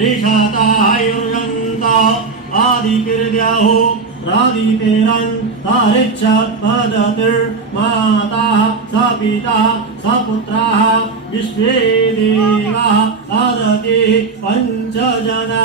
ऋषातायुर्यन्ता आदितिर्द्याहो रादितेरन् तारिच्छा पदतिर्माता स पिता स पुत्राः विश्वे देवाः आदति पञ्चजना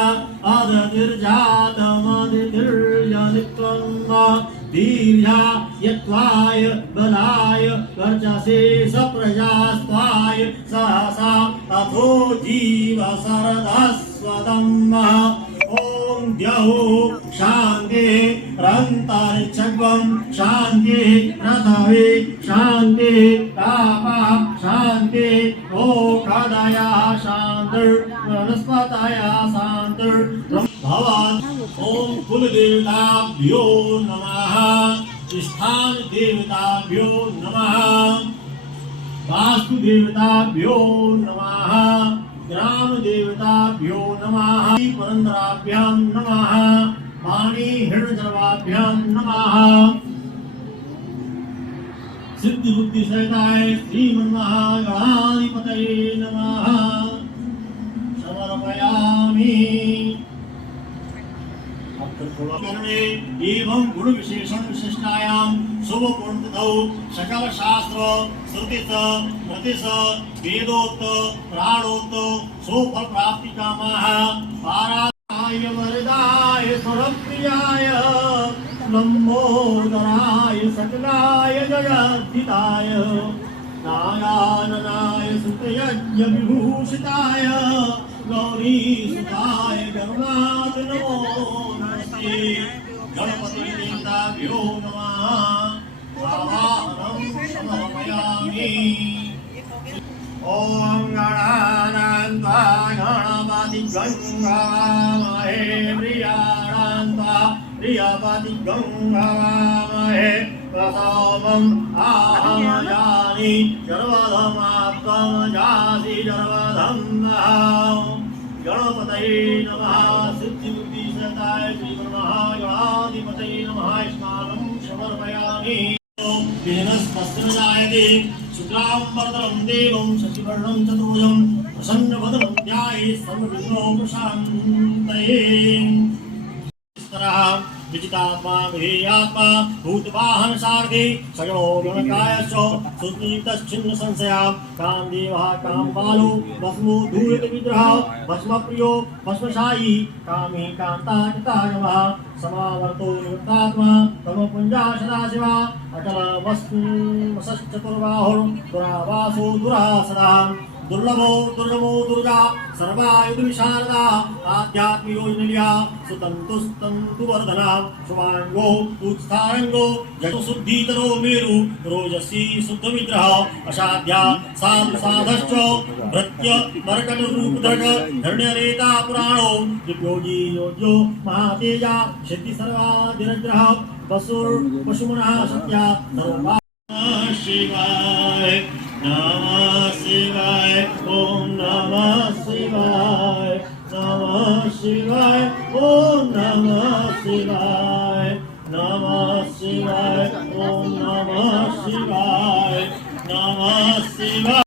आदतिर्जातमदितिर्जनित्वम् दीर्घा यत्वाय बलाय वर्चसे सप्रजास्त्वाय सहसा अथो जीव शरदस्वतम् ओम द्यौ शांति रंतरिक्षग्वं शांति पृथ्वी शांति तापा शांति ओषधयः शान्तिर् वनस्पतयः शान्तिर् भवन् ओम कुलदेवताभ्यो नमः स्थान देवताभ्यो नमः वास्तुदेवताभ्यो नमः ग्राम देवताभ्यो नमः पुरंदराभ्यां नमः वाणी हिरण्यगर्भाभ्यां नमः सिद्धि बुद्धि सहिताय श्रीमन्महागणाधिपतये नमः समर्पयामि एवं गुण विशेषण विशिष्टायां शुभ पूर्णतौ सकल शास्त्र श्रुति स्मृति वेदोक्त प्राणोक्त सुफल प्राप्ति कामः पाराय वरदाय सुरप्रियाय लंबोदराय सकलाय जगद्धिताय नारायणाय सुतयज्ञ विभूषिताय गौरीसुताय गरुणाथ नमो नमस्ते गणपति देवताभ्यो नमः आवाहनं समर्पयामि ओम गणानान्त्वा गणपतिं हवामहे प्रियाणान्त्वा प्रियपतिं हवामहे प्रसवम् आह्वयामि सर्वधमाप्तं जासि सर्वधम् गणपतये नमः सिद्धि बुद्धि सदाय श्रीमन्महागणाधिपतये नमः स्नानं समर्पयामि वेनस्पस्त्रजायते शुक्लाम्बरधरं देवं शशिवर्णं चतुर्भुजं प्रसन्नवदनं ध्यायेत् सर्वविघ्नोपशान्तये विजितात्मा विधेयात्मा भूतवाहन सारथि सगणो गणकायश्च सुनीतश्चिन्न संशया कामदेवः कामबालो भस्मो धूलित विग्रहः भस्मप्रियो भस्मशायी कामी कान्ताचितायवः समावर्तो निवृत्तात्मा तमोपुञ्जा सदाशिवा अचल वस्मसश्चतुर्बाहुः दुरावासो दुरासदा दुर्लभो दुर्लभो दुर्गा सर्वायुध विशारदा आध्यात्मियोजनिल्या सुतंतुस्तंतुवर्धना शुभांगो उत्स्थारंगो जगो शुद्धितरो मेरु रोजसी शुद्ध विग्रह असाध्या साधु साधश्च भृत्य मरकट रूपधर धर्ण्यरेता पुराणो दिव्योजी योज्यो महातेजा सिद्धि सर्वाधिरग्रह वसुर पशुमनः सत्या सर्वा शिवाय नमः शिवाय ओम नमः शिवाय नमः शिवाय ओम नमः शिवाय नमः शिवाय ओम नमः शिवाय नमः शिवाय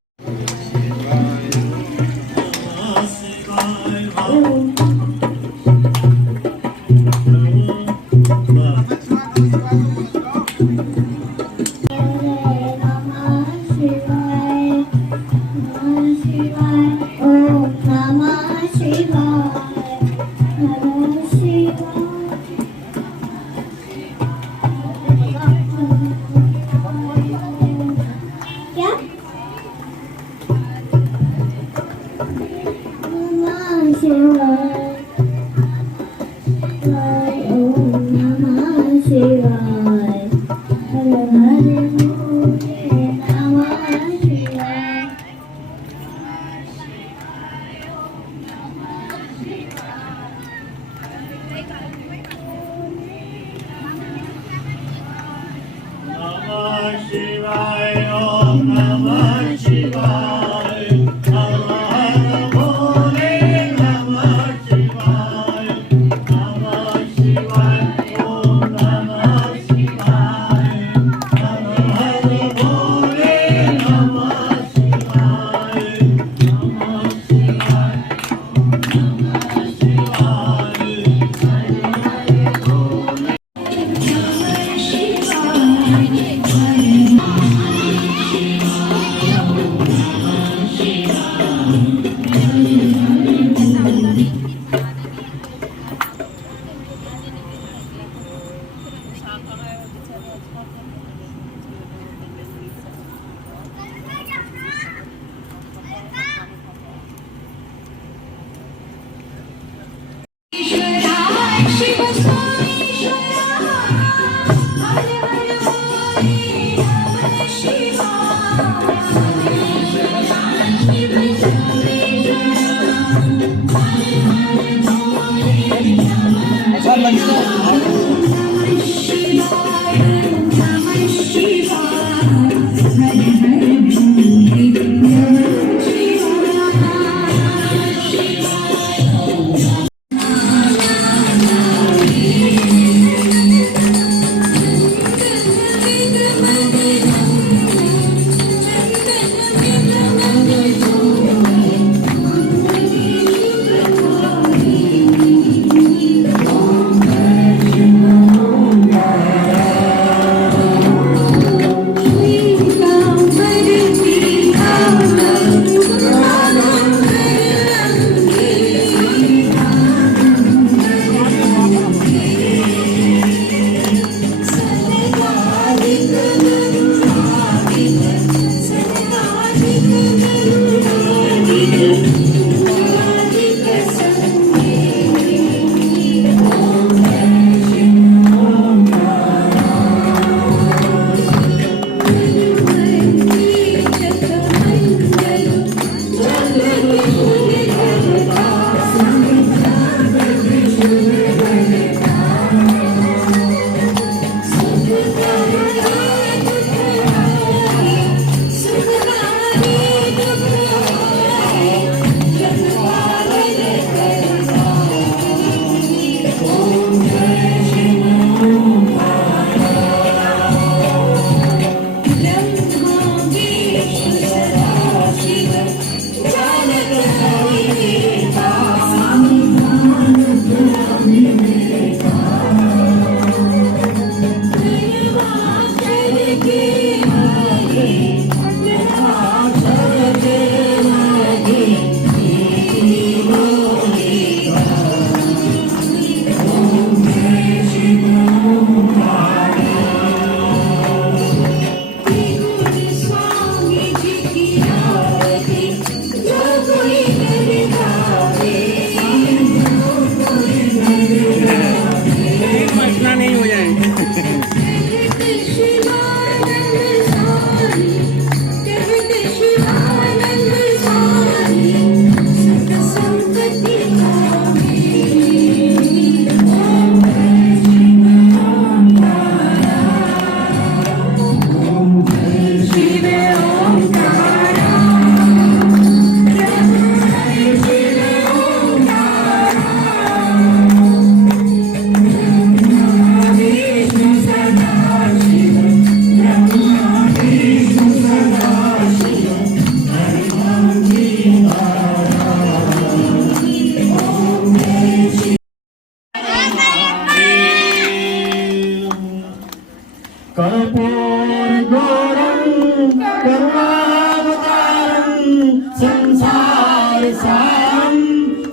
सारं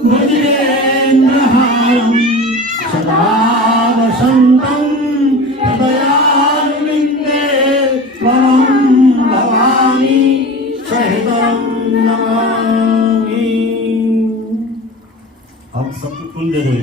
भुजगेन्द्रहारं सदा वसन्तं हृदयारविन्दे त्वं भवानी सहितं नमामि। हम सबको फूल दे दो।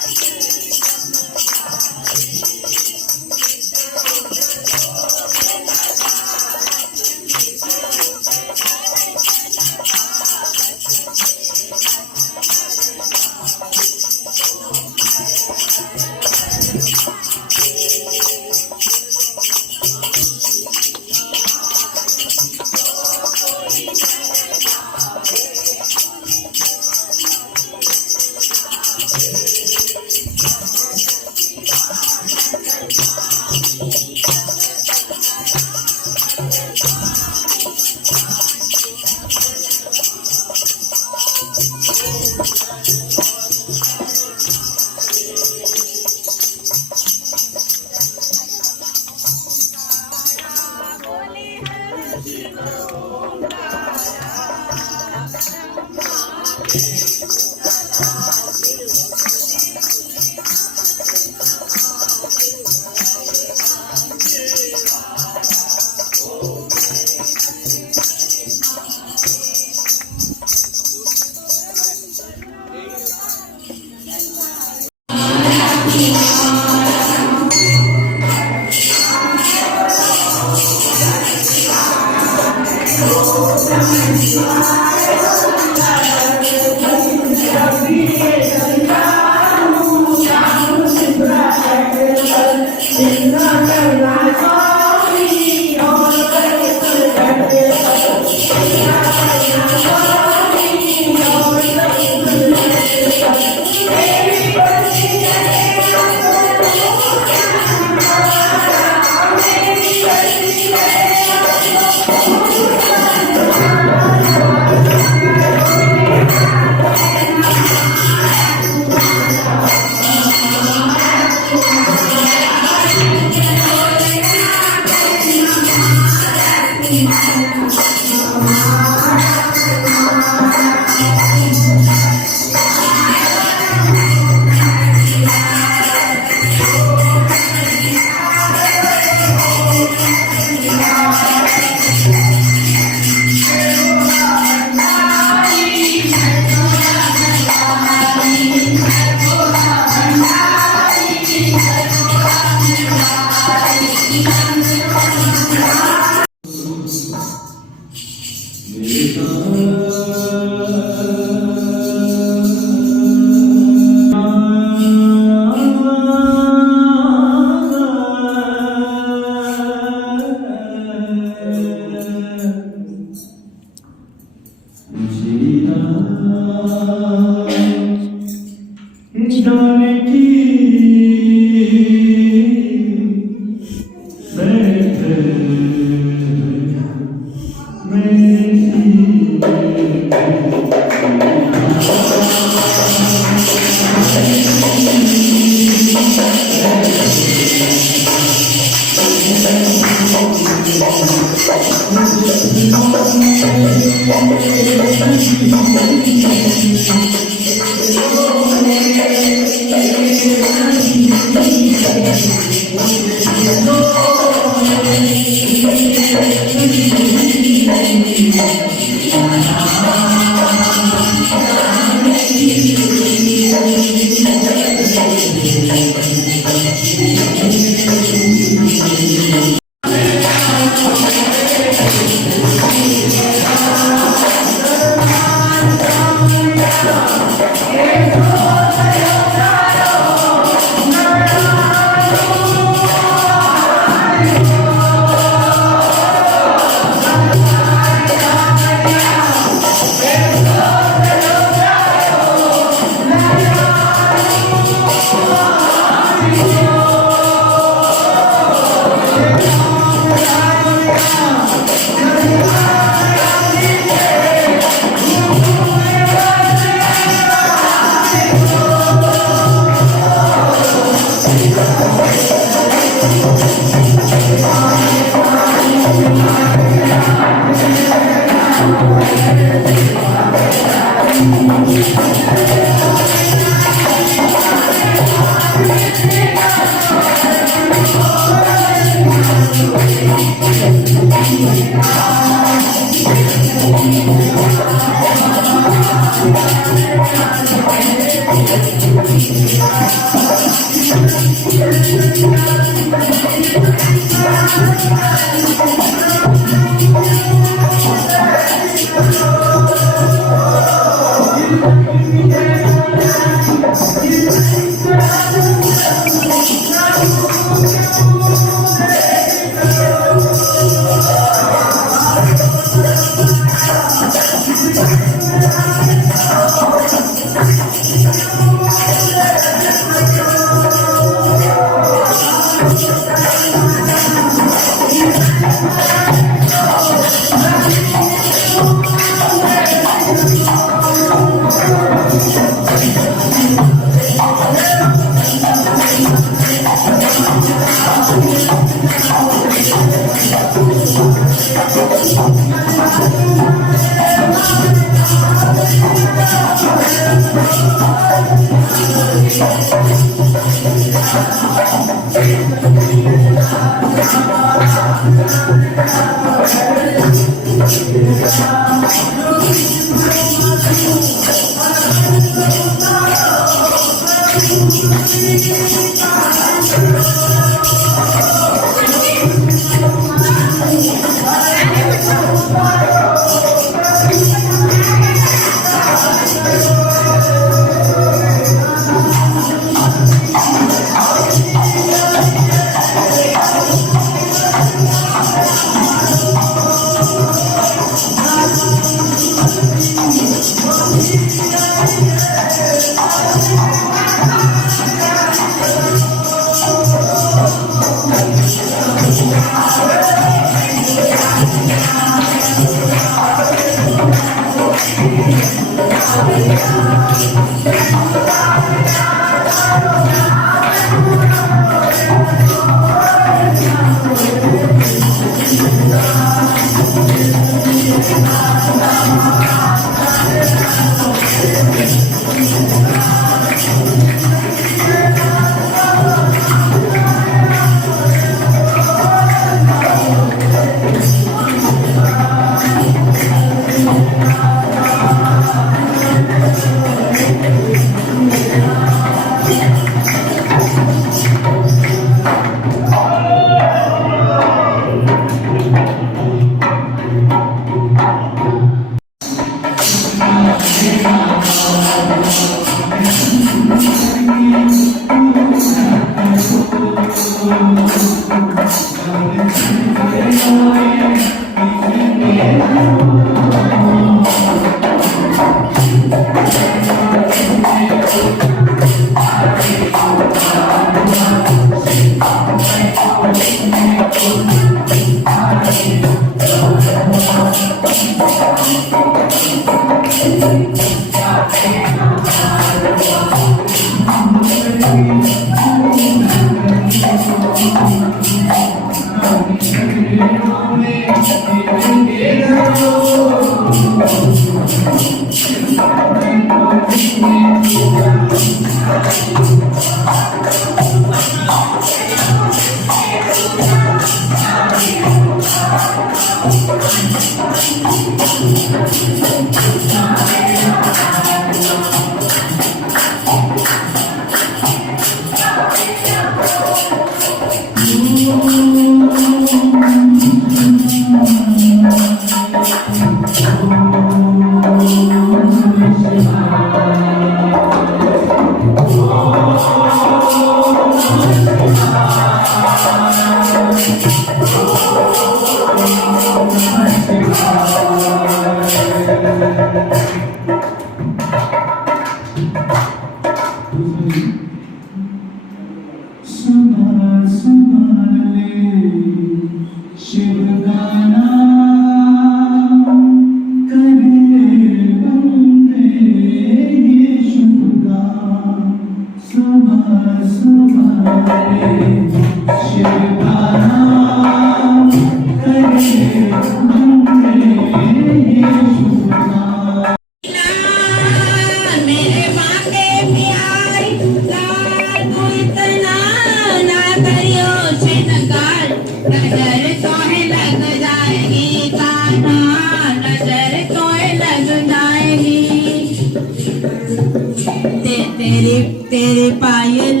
तेरे तेरे पायल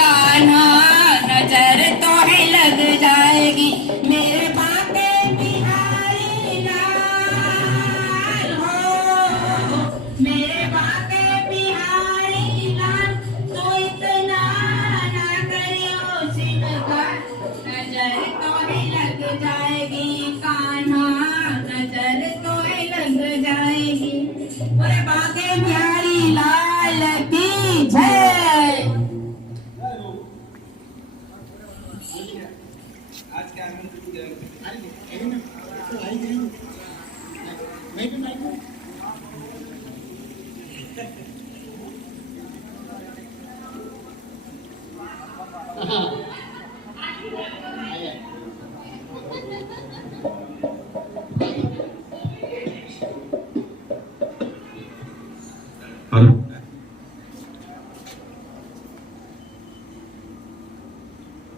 कान्हा नजर तो है लग जाएगी मेरे बाके बिहारी लाल हो मेरे बाके बिहारी लाल तो इतना ना करियो सिंगार नजर तो है लग जाएगी कान्हा नजर तो है लग जाएगी मेरे बाके बिहारी लाल की जय।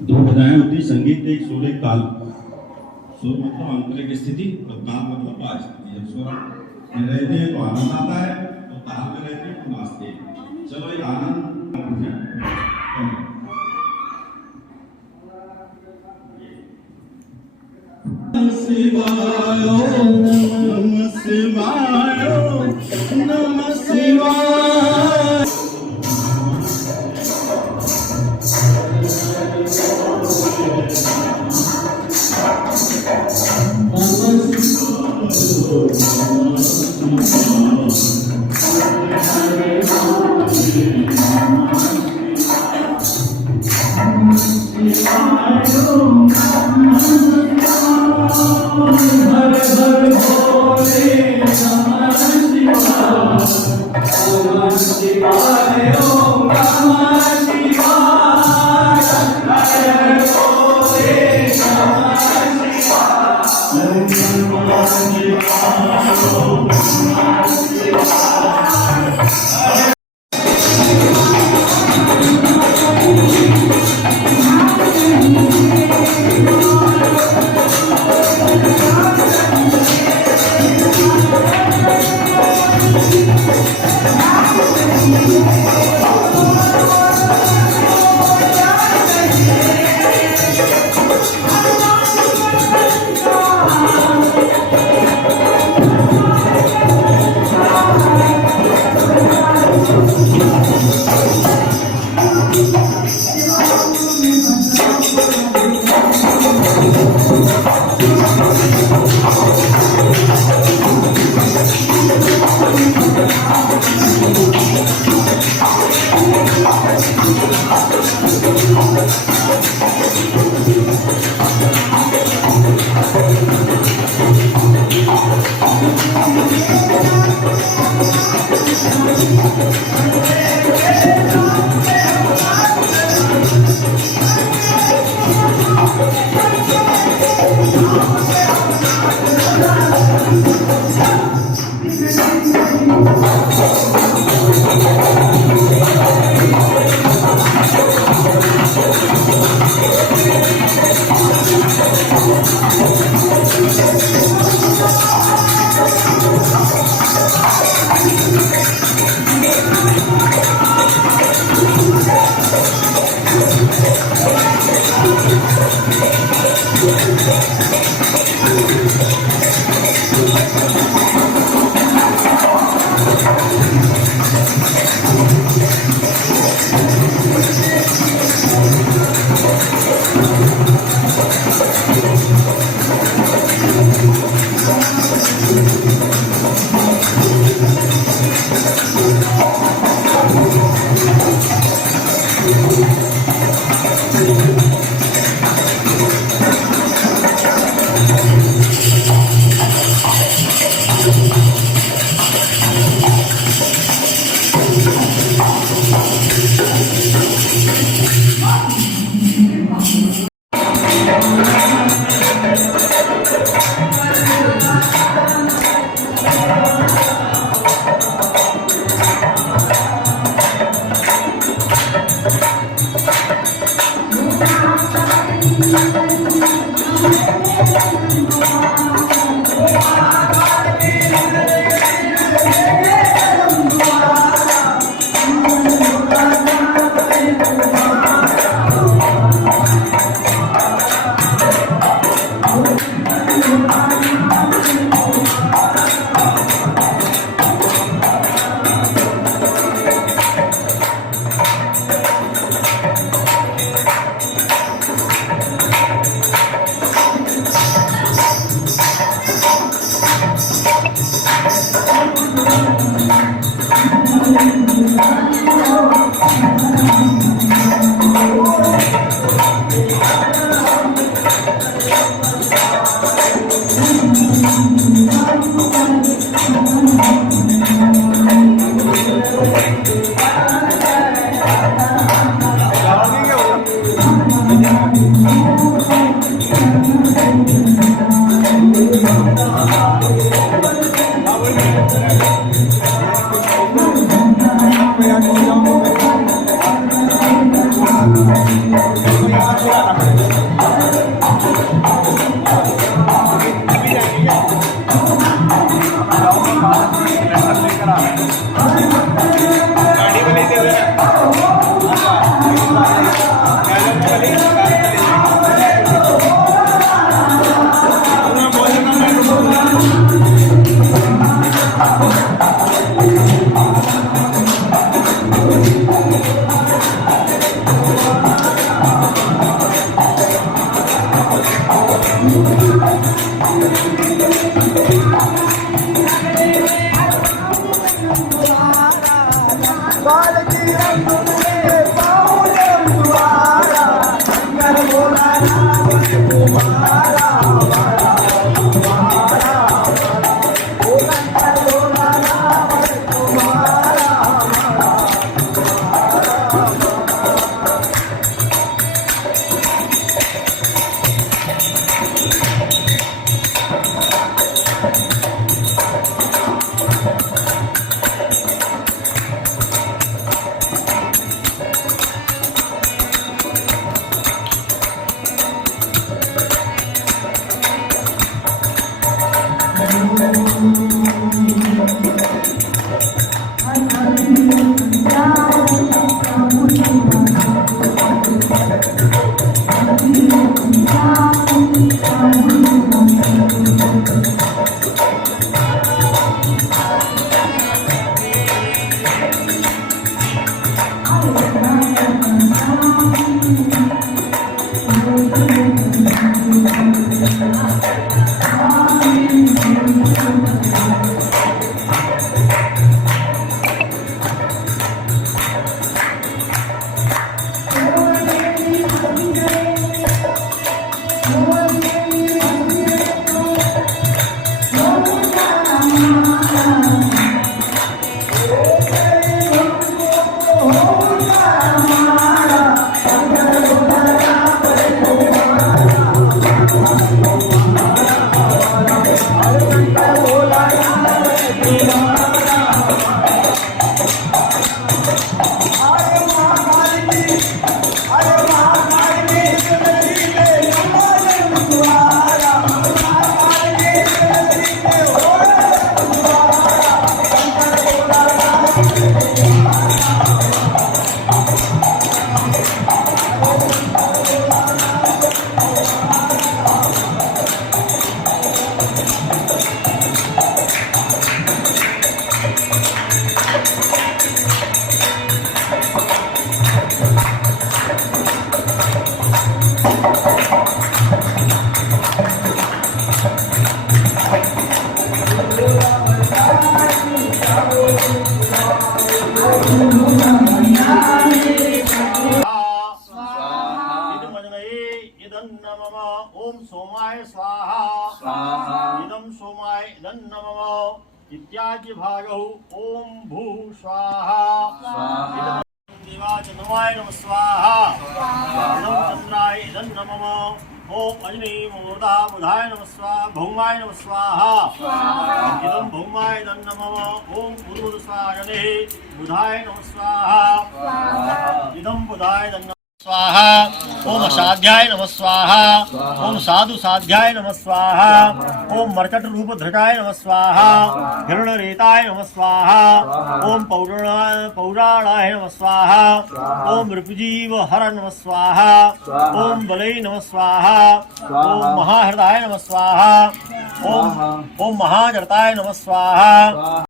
दो बजाएं होती संगीत एक सुर एक ताल। सुर मतलब अंतरे की स्थिति और ताल मतलब बाह्य स्थिति। जब सुर में रहते हैं तो आनंद आता है, तो ताल में रहते हैं तो नाचते हैं। चलो एक आनंद शिवाय नमः शिवाय नमः शिवाय। ओम सोमाय स्वाहा इदं सोमाय इदं नमः इत्यादि भागौ ओम भू स्वाहा देवाच नमाय नमः स्वाहा इदं चंद्राय इदं नमः ओम अग्नि मूर्धा बुधाय नमः स्वाहा भौमाय नमः स्वाहा इदं भौमाय इदं नमः ओम उरुद स्वाहायने बुधाय नमः स्वाहा इदं बुधाय इदं स्वाहा ओम साध्याय नमः स्वाहा ओम साधु साध्याय नमः स्वाहा ओम मर्कट रूप धृताय नमः स्वाहा हिरण्यरेताय नमः स्वाहा ओम पौराणाय नमः स्वाहा ओम रिपुजीव हर नमः स्वाहा ओम बलय नमः स्वाहा ओम महाहृदाय नमः स्वाहा ओम महाजरताय नमः स्वाहा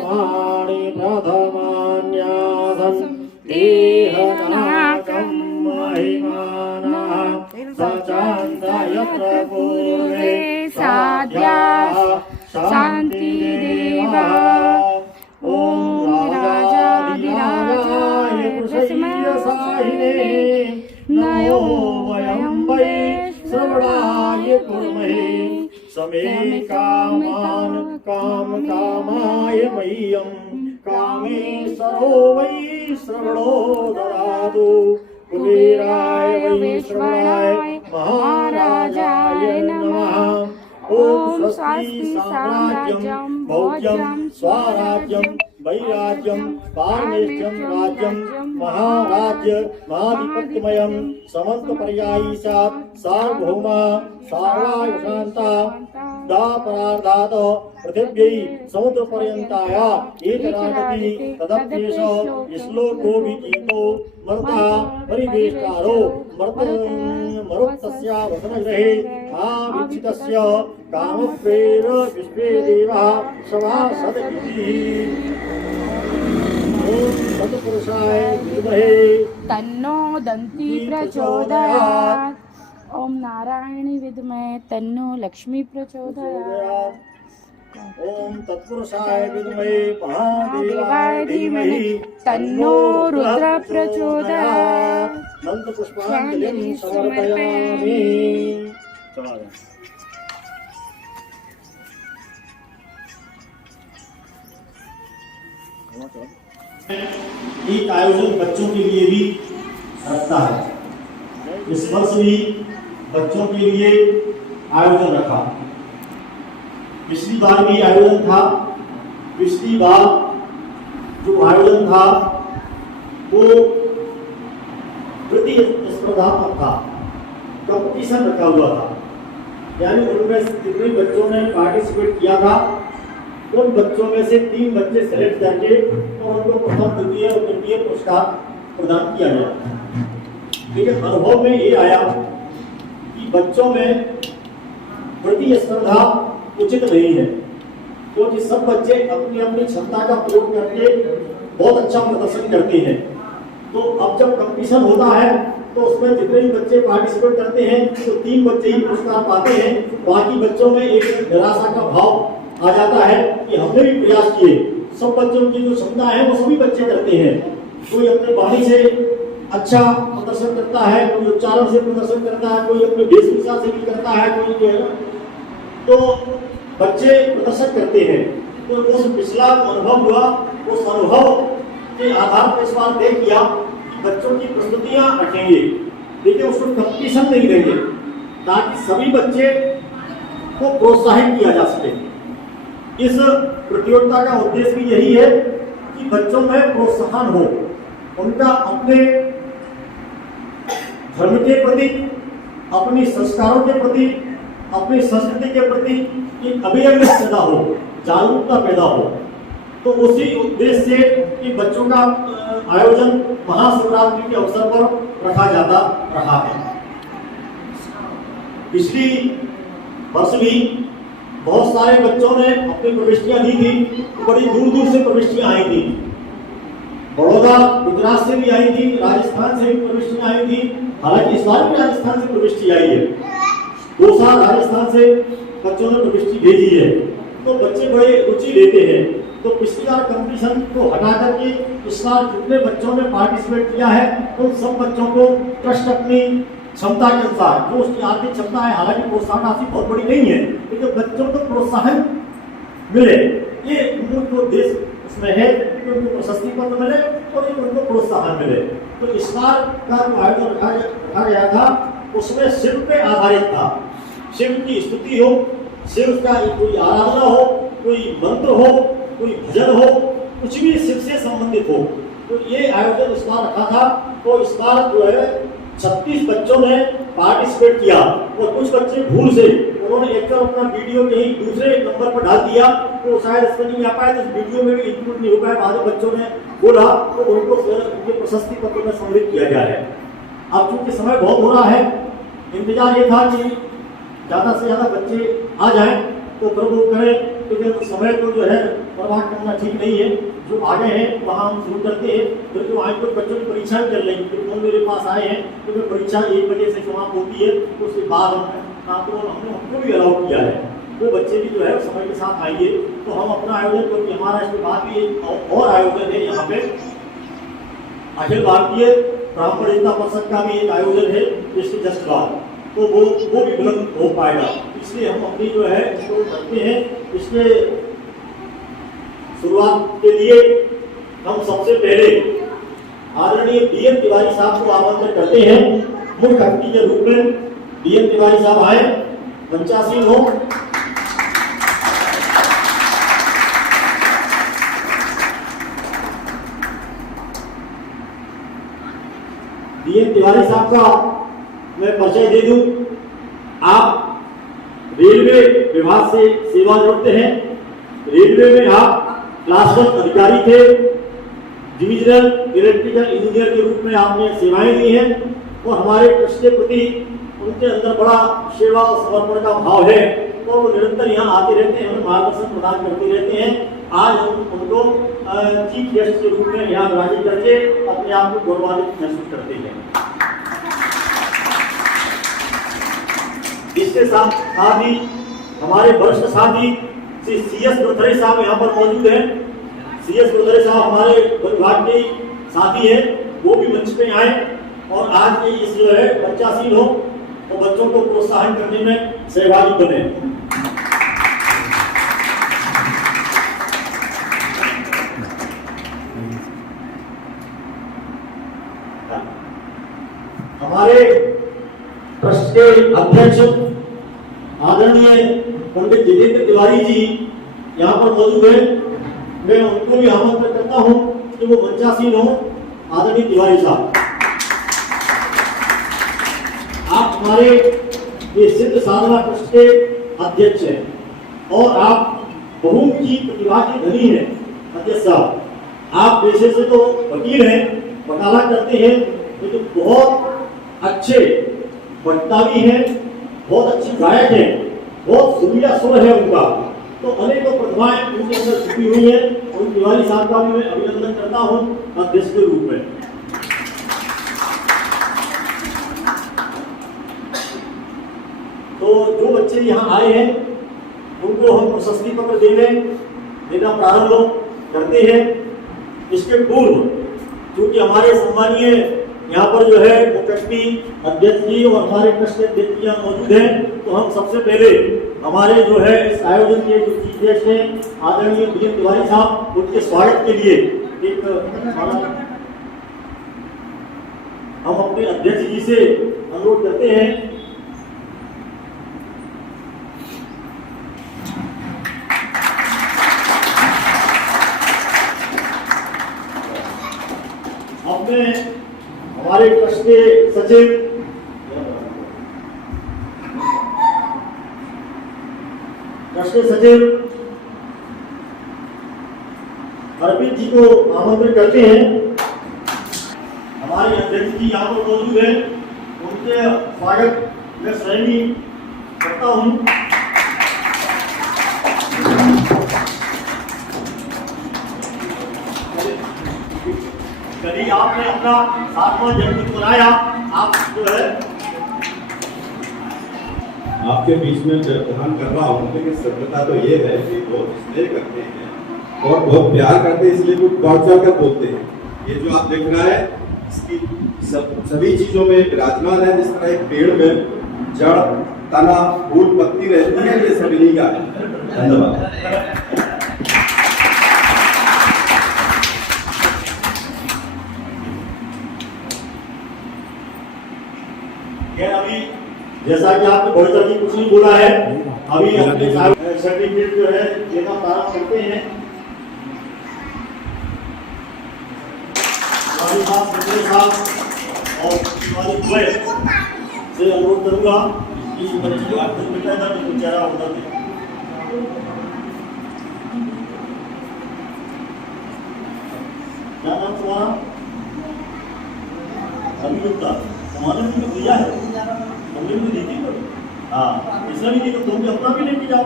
कर्माणि प्रथमान्यासन् देहनाकं महिमानः सचान्द यत्र पूर्वे साध्याः शान्तिदेवः ॐ राजाधिराजाय प्रसीदसाहिने नयो वयं वै श्रवणाय कुर्महे समे कामान् कामकामाय मह्यं कामेश्वरो वै श्रवणो ददातु कुबेराय वै श्रवणाय महाराजाय नमः ॐ स्वस्ति साम्राज्यं भोज्यं स्वराज्यं वैराज्यं पारमेष्ठ्यं राज्यं महाराज्य महाधिपत्यमयं समन्तपर्यायी स्यात् सार्वभौमा सार्वायुषान्ता दापरार्धात् पृथिव्यै समुद्रपर्यन्ताय एतदागति तदप्येष श्लोको विगीतो मर्ता परिवेष्टारो मरुत्तस्य वसनगृहे आवीक्षितस्य कामप्रेर विश्वे देवः सभासदिति ॐ तत्पुरुषाय विद्महे तन्नो दन्ती प्रचोदयात् ओम नारायणी विद्महे तन्नो लक्ष्मी प्रचोदयात् ओम तत्पुरुषाय विद्महे महादेवाय धीमहि तन्नो रुद्र प्रचोदयात् नंद पुष्पांजलिं समर्पयामि। चला जाए। एक आयोजन बच्चों के लिए भी रखता है। इस वर्ष भी बच्चों के लिए आयोजन रखा। पिछली बार भी आयोजन था। पिछली बार जो आयोजन था वो प्रतिस्पर्धात्मक था, कंपटीशन रखा हुआ था। यानी उनमें जितने बच्चों ने पार्टिसिपेट किया था उन बच्चों में से 3 बच्चे सेलेक्ट करके और उनको प्रथम द्वितीय और तृतीय पुरस्कार प्रदान किया गया। लेकिन अनुभव में ये आया कि बच्चों में प्रतिस्पर्धा उचित नहीं है, क्योंकि सब बच्चे अपनी अपनी क्षमता का प्रयोग करके बहुत अच्छा प्रदर्शन करते हैं। तो अब जब कंपटीशन होता है तो उसमें जितने भी बच्चे पार्टिसिपेट करते हैं तो 3 बच्चे ही पुरस्कार पाते हैं। बाकी बच्चों में एक निराशा का भाव आ जाता है कि हमने भी प्रयास किए, सब बच्चों की जो क्षमता है वो सभी बच्चे करते हैं। कोई अपने वाणी से अच्छा प्रदर्शन करता है, कोई उच्चारण से प्रदर्शन करता है, कोई अपने वेशभूषा से भी करता है, कोई जो है तो बच्चे प्रदर्शन करते हैं। तो उस पिछला अनुभव हुआ, उस अनुभव के आधार पर इस बार तय किया कि बच्चों की प्रस्तुतियां रखेंगे, लेकिन उसमें कंपटीशन नहीं रहेंगे, ताकि सभी बच्चे को प्रोत्साहित किया जा सके। इस प्रतियोगिता का उद्देश्य भी यही है कि बच्चों में प्रोत्साहन हो, उनका अपने धर्म के प्रति, अपनी संस्कारों के प्रति, अपनी संस्कृति के प्रति एक अवेयरनेस पैदा हो, जागरूकता पैदा हो। तो उसी उद्देश्य से कि बच्चों का आयोजन महाशिवरात्रि के अवसर पर रखा जाता रहा है। पिछली वर्ष भी बहुत सारे बच्चों ने अपनी प्रविष्टियां दी थी, बड़ी दूर दूर से प्रविष्टियां आई थी। बड़ौदा गुजरात से भी आई थी, राजस्थान से भी प्रविष्टियां आई थी। हालांकि इस बार भी राजस्थान से प्रविष्टि आई है। 2 साल राजस्थान से बच्चों ने प्रविष्टि भेजी है, तो बच्चे बड़े रुचि लेते हैं। तो पिछली बार कंपटीशन को हटा करके इस बार जितने बच्चों ने पार्टिसिपेट किया है उन सब बच्चों को ट्रस्ट अपनी क्षमता के अनुसार, जो उसकी आर्थिक क्षमता है, हालांकि प्रोत्साहन राशि बहुत बड़ी नहीं है, लेकिन बच्चों को प्रोत्साहन मिले, ये उनको देश उसमें है कि उनको प्रशस्ति पत्र मिले और उनको प्रोत्साहन मिले। तो इस बार का जो आयोजन रखा गया था उसमें शिव पे आधारित था। शिव की स्तुति हो, शिव का कोई आराधना हो, कोई मंत्र हो, कोई भजन हो, कुछ भी शिव से संबंधित हो। तो ये आयोजन इस बार रखा था। तो इस बार जो है 36 बच्चों ने पार्टिसिपेट किया और कुछ बच्चे भूल से उन्होंने एक अपना वीडियो कहीं दूसरे नंबर पर डाल दिया, तो शायद इसमें नहीं आ पाया, तो इस वीडियो में भी इंक्लूड नहीं हो पाया। बाद में बच्चों ने बोला तो उनको उनके प्रशस्ति पत्र में सम्मिलित किया जा रहा है। अब चूंकि समय बहुत हो रहा है, इंतजार ये था कि ज़्यादा से ज़्यादा बच्चे आ जाएं, तो प्रभु करें क्योंकि समय को जो है बर्बाद करना ठीक नहीं है। जो आगे हैं वहाँ हम शुरू करते हैं। फिर जो आज तो बच्चों की परीक्षा चल रही है, तो मेरे पास आए हैं क्योंकि परीक्षा 1 बजे से समाप्त होती है, तो उसके बाद तो हमने हमको भी अलाउ किया है। वो बच्चे भी जो है समय के साथ आइए, तो हम अपना आयोजन, क्योंकि हमारा इसके बाद भी एक और आयोजन है यहाँ पे, अखिल भारतीय ब्राह्मण एकता परिषद का भी एक आयोजन है इसके जस्ट बाद, तो वो भी बुलंद हो पाएगा। इसलिए हम अपनी जो है इसको करते हैं। इसके शुरुआत के लिए हम सबसे पहले आदरणीय DM तिवारी साहब को आमंत्रित करते हैं। मुख्य अतिथि के रूप में DM तिवारी साहब आए, मंचासीन हो। DM तिवारी साहब का मैं परिचय दे दूं। आप रेलवे विभाग से सेवा जोड़ते हैं। रेलवे में आप क्लास 1 अधिकारी थे। डिविजनल इलेक्ट्रिकल इंजीनियर के रूप में आपने सेवाएं दी हैं और हमारे ट्रस्ट के प्रति उनके अंदर बड़ा सेवा और समर्पण का भाव है, तो वो निरंतर यहाँ आते रहते हैं, हमें मार्गदर्शन प्रदान करते रहते हैं। आज हम उनको चीफ गेस्ट के रूप में यहाँ विराजित करके अपने आप को गौरवान्वित महसूस करते हैं। इसके साथ ही हमारे वरिष्ठ साथी श्री CS गुरथरे साहब यहाँ पर मौजूद हैं। CS गुरथरे साहब हमारे विभाग के साथी हैं, वो भी मंच पे आए और आज के इस जो है बच्चासीन हो और बच्चों को प्रोत्साहन करने में सहभागी बने। हमारे ट्रस्ट के अध्यक्ष आदरणीय पंडित जितेंद्र तिवारी जी यहाँ पर मौजूद हैं। मैं उनको भी आमंत्रित करता हूँ कि वो मंचासीन हो। आदरणीय तिवारी साहब, आप हमारे ये सिद्ध साधना ट्रस्ट के अध्यक्ष हैं और आप बहुमुखी प्रतिभा के धनी हैं। अध्यक्ष साहब, आप पेशे से तो वकील हैं, वकालत करते हैं, लेकिन बहुत अच्छे वक्ता भी हैं, बहुत अच्छे गायक हैं, बहुत सुरीला स्वर है उनका, तो अनेकों प्रतिभाएं उनके अंदर छुपी हुई है। उन तिवारी साहब का भी मैं अभिनंदन करता हूं अध्यक्ष के रूप में। तो जो बच्चे यहाँ आए हैं उनको हम प्रशस्ति पत्र देना प्रारंभ करते हैं। इसके पूर्व क्योंकि हमारे सम्मानीय यहाँ पर जो है मुख्य अध्यक्ष जी और हमारे ट्रस्ट के अध्यक्ष यहाँ मौजूद हैं, तो हम सबसे पहले हमारे जो है इस आयोजन के जो चीफ गेस्ट हैं आदरणीय DM तिवारी साहब, उनके स्वागत के लिए एक हम अपने अध्यक्ष जी से अनुरोध करते हैं। अपने हमारे ट्रस्ट के सचिव अर्पित जी को आमंत्रित करते हैं। हमारे अध्यक्ष जी यहाँ पर मौजूद हैं, उनके स्वागत मैं स्वयं ही करता हूँ। कभी आपने अपना 7वां जन्मदिन मनाया, आप जो है आपके बीच में प्रदान कर रहा हूँ, लेकिन सभ्यता तो ये है कि बहुत स्नेह करते हैं और बहुत प्यार करते हैं, इसलिए कुछ टॉर्चर कर बोलते हैं। ये जो आप देख रहा है इसकी सभी चीजों में विराजमान है। जिस तरह एक पेड़ में जड़, तना, फूल, पत्ती रहती है, ये सब इन्हीं का है। धन्यवाद। अभी जैसा कि आपने बहुत सारी कुछ नहीं बोला है, अभी अपने सर्टिफिकेट जो है देना प्रारंभ करते हैं। साहब और से अनुरोध करूंगा कि बच्ची को आपको मिलता है तो चेहरा उतर दे। क्या नाम तुम्हारा? अभियुक्ता। हमारे भी तो दिया है, हमने भी देखी। हाँ, इसलिए भी नहीं तो तुम अपना भी लेके जाओ।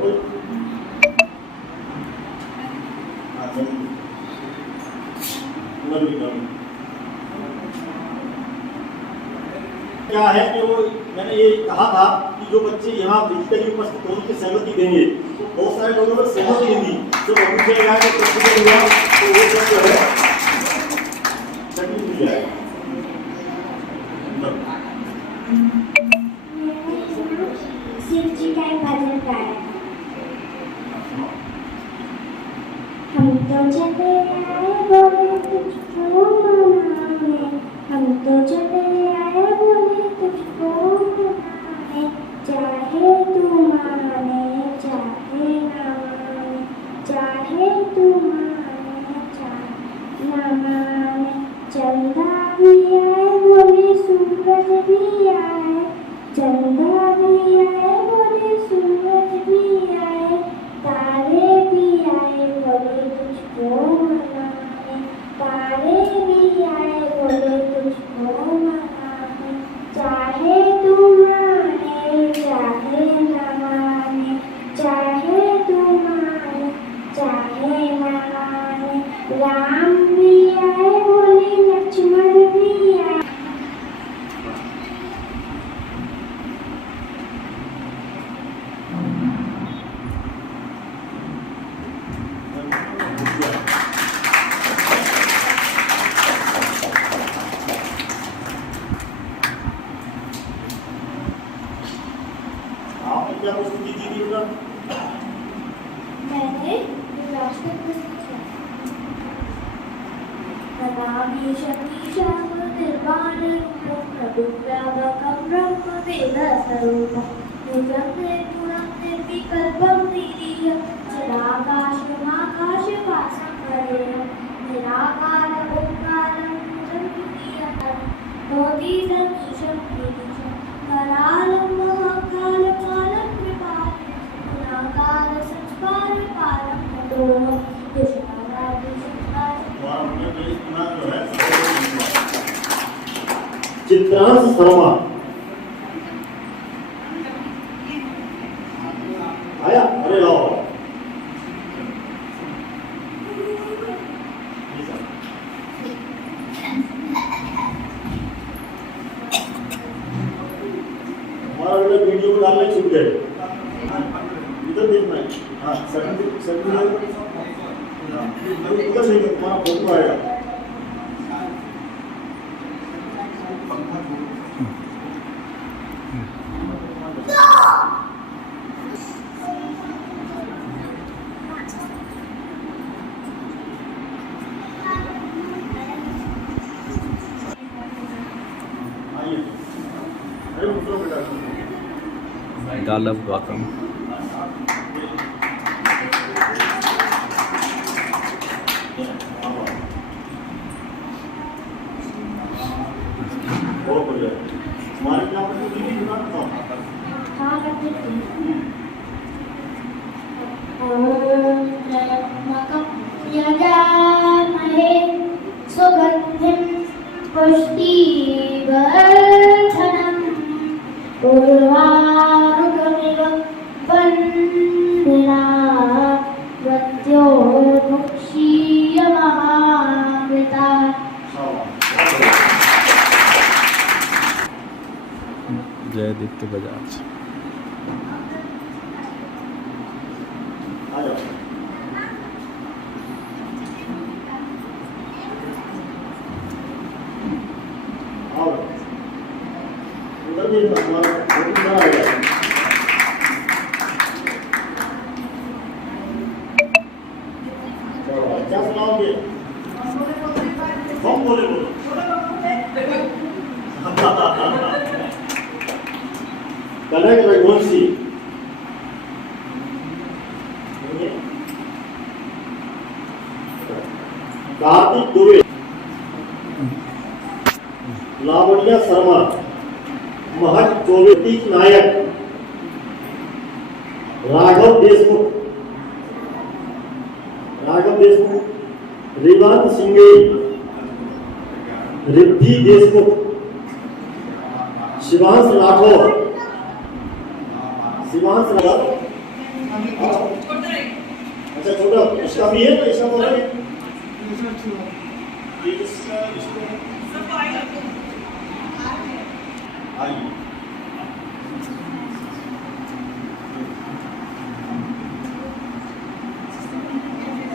क्या है कि वो मैंने ये कहा था कि जो बच्चे यहाँ फिजिकली उपस्थित होने की सहमति देंगे, तो बहुत सारे लोगों ने सहमति नहीं दी। जब मुझे लगा कि प्रैक्टिकल हुआ तो वो सब जो है तकलीफ मिल जाएगा। शिव जी का एक भजन गाया। हम तो चले आए बोले तुझको मनाने, हम तो चले आए बोले तुझको मनाने, चाहे तू माने चाहे ना माने, चाहे तू माने चाहे ना माने। चंदा भी आए बोले सूरज भी आए, चंदा भी आए बोले सूरज भी आए, तारे भी आए बोले तुझको मनाने, तारे भी आए बोले तुझको मनाने। चाहे तू माने चाहे ना माने, चाहे तू माने चाहे ना माने। राम भी आए बोले लक्ष्मण भी आए। आपने क्या प्रस्तुति दी थी बेटा? मैंने राष्ट्र पुस्तक नमामि शतीशं निर्वाणं प्रभुव्यापकं ब्रह्मवेदस्वरूपं निजं निर्गुणं निर्विकल्पं निरीयं चिदाकाशमाकाशवासं हरेयं निराकारं ओंकारं मूलं मोदीतं सुशक्तिनिशं करालं महाकालं कालं कृपालं गुणाकारं संस्कारकारं ततोऽहं चित्रांश शर्मा आया। अरे लाओ हमारा वीडियो को डालने छूट गए, इधर देखना है। हाँ सेकंड उधर नहीं, तुम्हारा फोटो आएगा। Dalab Gautam. हमारे क्या प्रस्तुति थी ना? हाँ करते थे। ओम त्र्यंबकं यजामहे सुगन्धिं पुष्टिवर्धनम् उर्वारुकमिव वन्दिनात् मृत्योर्मुक्षीयमामृतात्। जयदीप्त बजाज। आ जाओ। आओ उधर भी हमारा फोटो आ गया। क्या सुनाओगे? हम बोले बोलो। कनक रघुवंशी कार्तिक दुबे, लावण्या शर्मा, महक चौबे, नायक, राघव देशमुख, रिवान सिंगे, रिद्धि देशमुख, शिवांश राठौर, अच्छा छोटा इसका भी है ना, इसका बोला है ये इसका आइए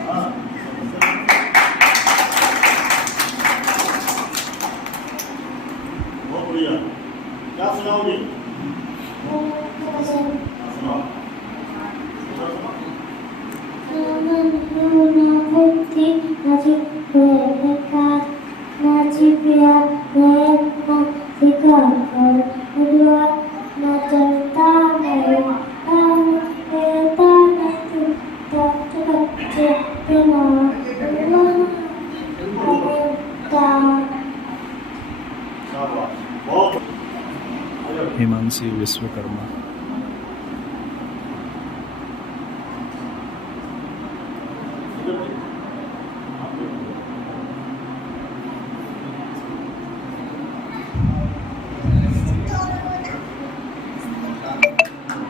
हाँ बहुत बढ़िया। क्या सुनाओगे? सुनाओ। बहुत हिमांशी विश्वकर्मा।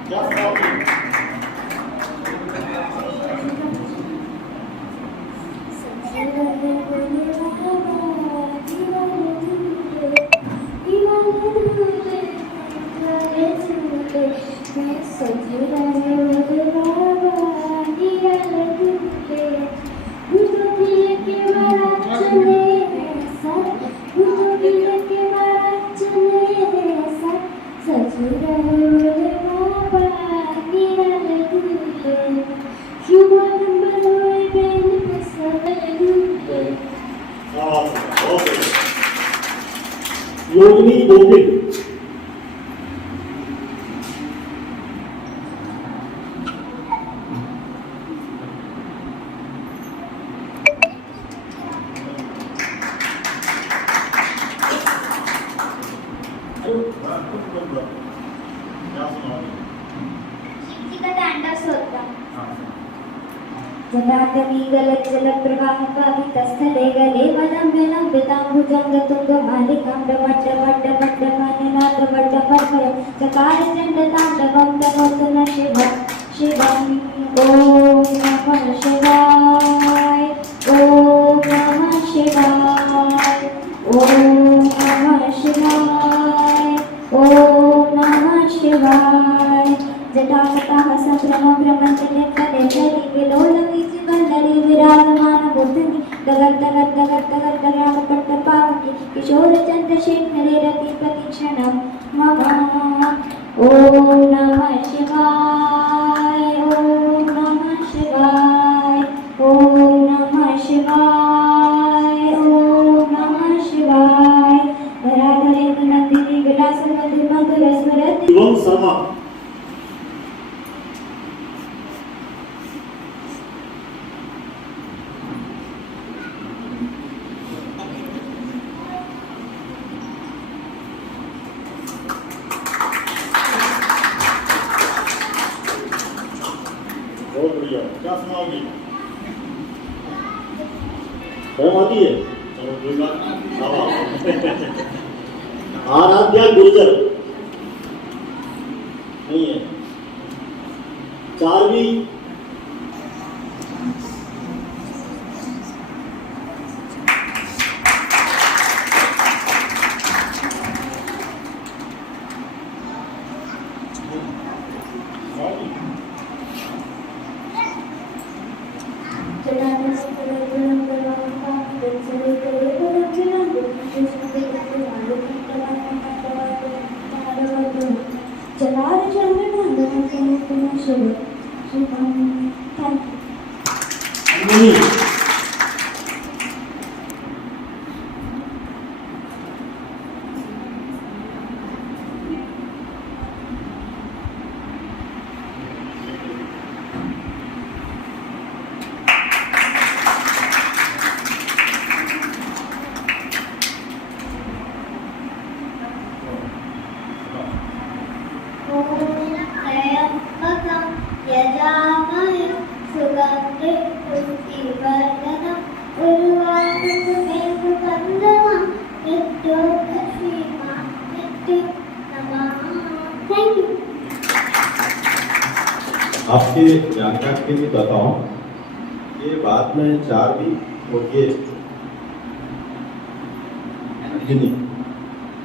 क्या सुनाओगे? योगिनी गोविल क्या सुनाओगे? शिवजी का तांडव स्तोत्र। जटाटवी गलज्जलप्रवाहपावितस्थले गले वलम्बनं विताम्बुजङ्गतुङ्गमालिकां डमड्डमड्डमड्डमनिनादवड्डपर्वय चकार चण्डताण्डवं तनोतु न शिवं शिवम् ॐ नमः शिवाय ॐ नमः शिवाय ॐ नमः शिवाय ॐ नमः शिवाय जटाकटाः सम्भ्रमं भ्रमन्ते कलेशरि विलोलवीचिवल्लरि विराजमानबुद्धिनि दगद्दगद्दगद्दगद्दगामपट्टपावके किशोरचन्द्रशेखरे रतिप्रतीक्षणं मम ॐ नमः शिवाय ॐ नमः शिवाय ॐ नमः शिवाय ॐ नमः शिवाय धराधरेन्द्र नन्दिनी विलासवती मधुरस्मरति शिवम शर्मा बहुत बढ़िया। क्या सुनाओगे? शर्म आती है? चलो कोई बात नहीं। आराध्या गुर्जर नहीं है। चारवी नहीं त्र्यम्बकं यजामहे सुगन्धिं पुष्टिवर्धनम् उर्वारुकमेव वन्दनं नित्योपश्रीमा नित्यं नमः। Thank you. आपके जानकारी के लिए बताऊं, ये बाद में 4 भी होती है,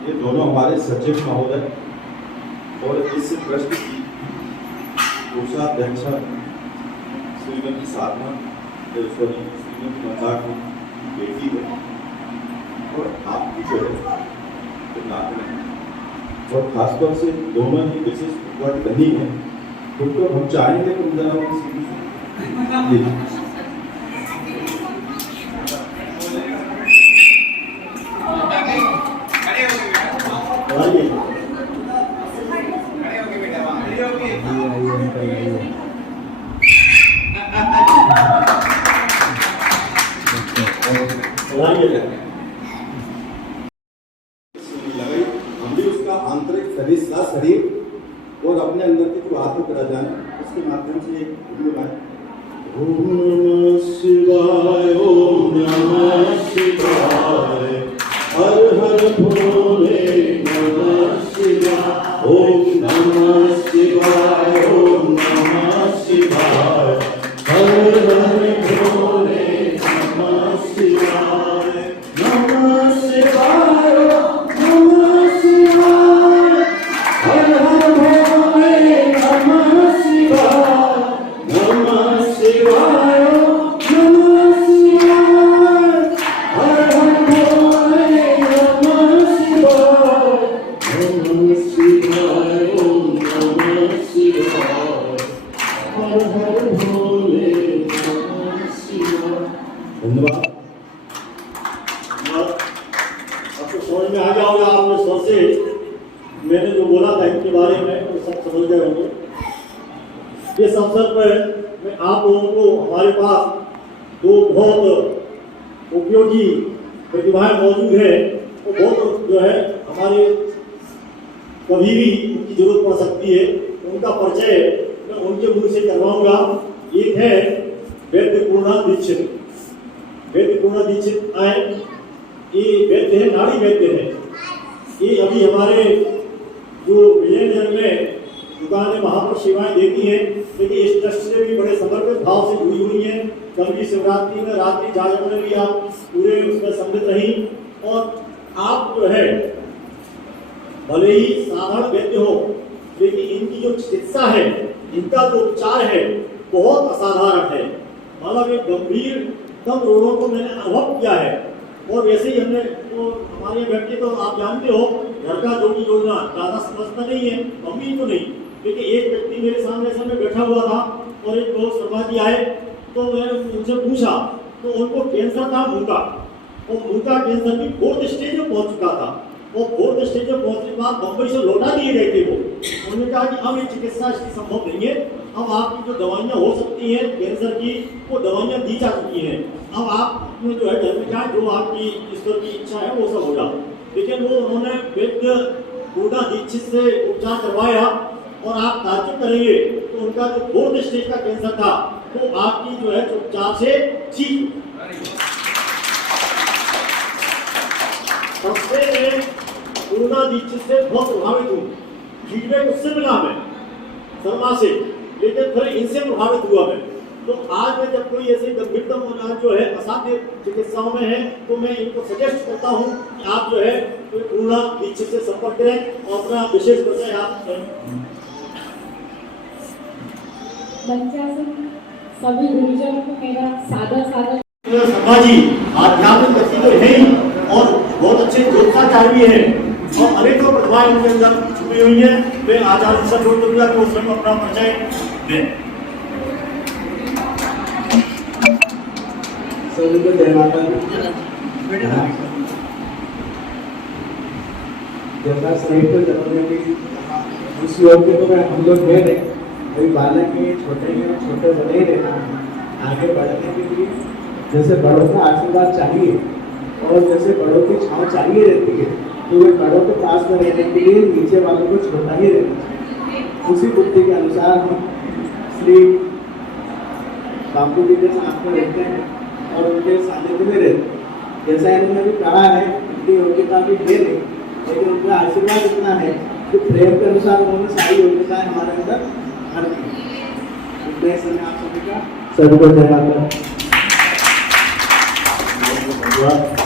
ये दोनों हमारे सचिव महोदय और इस ट्रस्ट की कोषाध्यक्ष श्रीमती साधना देवस्वरी श्रीमती माता की बेटी है और आपकी जो है और खासतौर से दोनों ही विशेष उपलब्ध नहीं है, तो हम चाहेंगे तुम जरा हम भी उसका आंतरिक शरीर और अपने अंदर के जो आत्म जाने उसके माध्यम से एक वीडियो बनाए। ओम नमः शिवाय, ओम नमः शिवाय, हर हर भोले नमः शिवाय, ओम नमः शिवाय, ओम नमः शिवाय, हर हर भोले नमः शिवाय, नमः शिवाय, नमः शिवाय, हर हर भोले नमः शिवाय, नमः शिवाय, नमः शिवाय, हर हर भोले नमः शिवाय, नमः शिवाय, ओम नमः शिवाय, हर हर भोले नमः शिवाय। धन्यवाद। आपको समझ में आ गया होगा, आपने स्वर से मैंने जो बोला था इनके बारे में वो सब समझ गए होंगे। इस अवसर पर मैं आप लोगों को हमारे पास 2 बहुत उपयोगी प्रतिभाएं मौजूद है, वो बहुत जो है हमारे कभी भी उनकी जरूरत पड़ सकती है, उनका परिचय मैं उनके मुंह से करवाऊंगा। एक है वैद्य पूर्णा दीक्षित। वैद्य पूर्णा दीक्षित आए, ये वैद्य है, नाड़ी वैद्य है। ये अभी हमारे जो विजयनगर में दुकानें वहाँ पर सेवाएं देती हैं, लेकिन इस ट्रस्ट से भी बड़े समर्पित भाव से जुड़ी हुई हैं। कल भी शिवरात्रि में रात्रि जागरण में भी आप पूरे उसमें सम्मिलित रही। और आप जो है भले ही साधारण वैद्य हो, लेकिन इनकी जो चिकित्सा है, इनका जो उपचार है बहुत असाधारण है। मतलब एक गंभीर कम रोगों को मैंने अनुभव किया है। और वैसे ही हमने तो हमारे व्यक्ति तो आप जानते हो, घर का जो की योजना ज़्यादा समझता नहीं है, अमीर तो नहीं, लेकिन एक व्यक्ति मेरे सामने समय बैठा हुआ था और एक दोस्त शर्मा जी आए, तो मैंने उनसे पूछा तो उनको कैंसर था मुंह का, और मुंह का कैंसर भी 4th स्टेज में पहुंच चुका था। और 4th स्टेज में पहुंचने के बाद बम्बई से लौटा दिए गए थे वो। उन्होंने कहा कि अब ये चिकित्सा इसकी संभव नहीं है, अब आपकी जो दवाइयाँ हो सकती हैं कैंसर की, वो दवाइयाँ दी जा चुकी हैं, अब आप अपने जो है घर में जाए, जो आपकी ईश्वर की इच्छा है वो सब होगा। लेकिन वो उन्होंने वैद्य पूर्णा दीक्षित से उपचार करवाया और आप ताज्जुब करेंगे तो उनका जो 4th स्टेज का कैंसर था वो आपकी जो है उपचार से ठीक। सबसे मैं पूर्णा दीक्षित से बहुत प्रभावित हूँ। फीडबैक उससे मिला मैं शर्मा से, लेकिन फिर इनसे प्रभावित हुआ मैं। तो आज मैं जब कोई ऐसे गंभीरतम जो है असाध्य चिकित्साओं में है, तो मैं इनको सजेस्ट करता हूँ कि आप जो है पूर्णा दीक्षित से संपर्क करें और अपना विशेष परिचय आप करें। सभी गुरुजनों को मेरा सादर शर्मा जी आध्यात्मिक व्यक्ति तो है ही और बहुत अच्छे ज्योतिषाचार्य भी हैं और अनेकों प्रतिभाएं उनके अंदर छुपी हुई हैं। मैं आचार्य से जोड़ दूंगा कि उसमें अपना परिचय दें। सभी को जय माता दी। जैसा शरीर को जन्मने की उस योग के तो हम लोग गए थे, अभी बालक के छोटे बड़े ही रहना, आगे बढ़ने के लिए जैसे बड़ों का आशीर्वाद चाहिए और जैसे बड़ों की छांव चाहिए रहती है, तो वे बड़ों के पास में रहने के लिए नीचे वालों को छोटा ही रहना चाहिए। उसी बुद्धि के अनुसार हम श्री बापू जी के साथ में रहते हैं और उनके सानिध्य में रहते हैं। जैसा इन्होंने भी कहा है, उनकी योग्यता भी है नहीं, लेकिन उनका आशीर्वाद इतना है कि प्रेम के अनुसार उन्होंने सारी योग्यताएं हमारे अंदर भर दी। नए समय आप सभी का सभी को जय माता दी। धन्यवाद।